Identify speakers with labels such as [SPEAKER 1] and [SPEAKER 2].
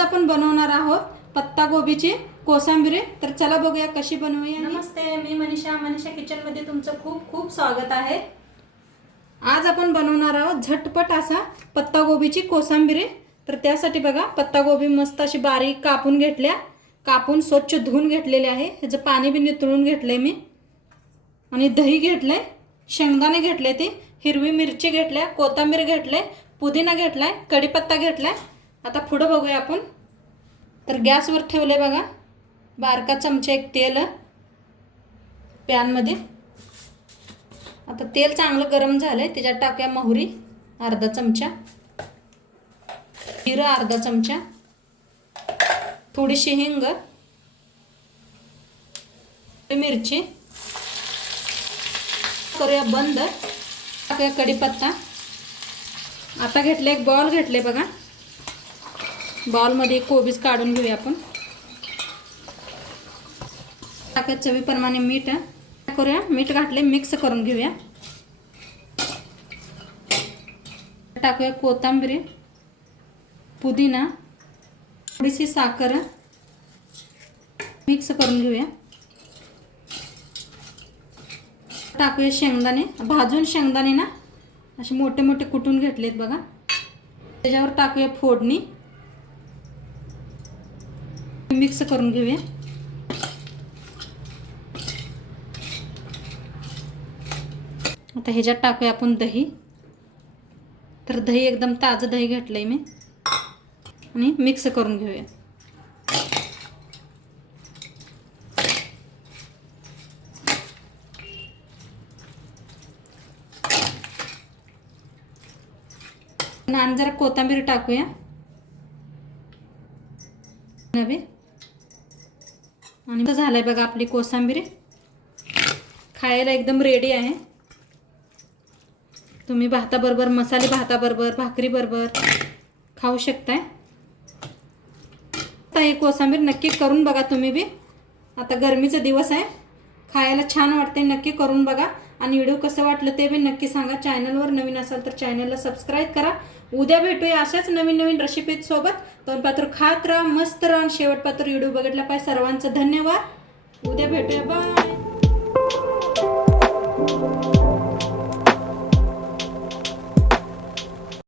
[SPEAKER 1] आहोत पत्ता गोबीची कोसांबिरे. तर चला बघूया कशी बनवूया
[SPEAKER 2] नमस्ते मी मनीषा. मनीषा किचनमध्ये तुमचं खूप खूप स्वागत आहे.
[SPEAKER 1] आज आपण बनवणार आहोत झटपट असा पत्ता गोबीची कोसांबिरे. तर त्यासाठी बघा पत्ता गोबी मस्त अशी बारीक कापून घेतल्या. कापून स्वच्छ धुवून घेतलेले आहे. ह्याचं पाणी बी नितळून घेतलंय मी. आणि दही घेतलंय शेंगदाणे घेतले ते हिरवी मिरची घेतल्या कोथिंबीर घेतले पुदिना घेतलाय कढीपत्ता घेतलाय. आता पुढं बघूया आपण. तर गॅसवर ठेवले बघा. बारका चमचा एक तेल पॅनमध्ये. आता तेल चांगलं गरम झालंय. त्याच्यात टाकूया मोहरी अर्धा चमचा. जिरं अर्धा चमचा. थोडीशी हिंग. मिरची. करूया बंद. टाकूया कढीपत्ता. आता घेतले एक बॉल घेतले बघा. बॉलमध्ये कोबीज काढून घेऊया आपण. टाकूया चवीप्रमाणे मीठ काय करूया? मीठ घातले मिक्स करून घेऊया. टाकूया कोथिंबीर पुदिना थोडीशी साखर मिक्स करून घेऊया. टाकूया शेंगदाणे. भाजून शेंगदाणे ना असे मोठे मोठे कुटून घेतलेत बघा. त्याच्यावर टाकूया फोडणी. मिक्स करून घेऊया. आता ह्याच्यात टाकूया आपण दही. तर दही एकदम ताजं दही घेतलंय मी. आणि मिक्स करून घेऊया. आणि जरा कोथिंबीर टाकूया. नवे. आणि झालंय बघा आपली कोथिंबीर खायला एकदम रेडी आहे. तुम्ही भाताबरोबर मसाले भाताबरोबर भाकरीबरोबर खाऊ शकताय. आता ही कोथिंबीर नक्की करून बघा तुम्ही बी. आता गरमीचा दिवस आहे. खायला छान वाटते नक्की करून बघा. आणि व्हिडिओ कसं वाटलं ते बी नक्की सांगा. चॅनलवर नवीन असाल तर चॅनलला सबस्क्राईब करा. उद्या भेटूया अशाच नवीन नवीन रेसिपीजसोबत सोबत पात्र खात राहा मस्त राहा शेवट पात्र व्हिडिओ बघितला पाहिजे. सर्वांचं धन्यवाद. उद्या भेटूया. बाय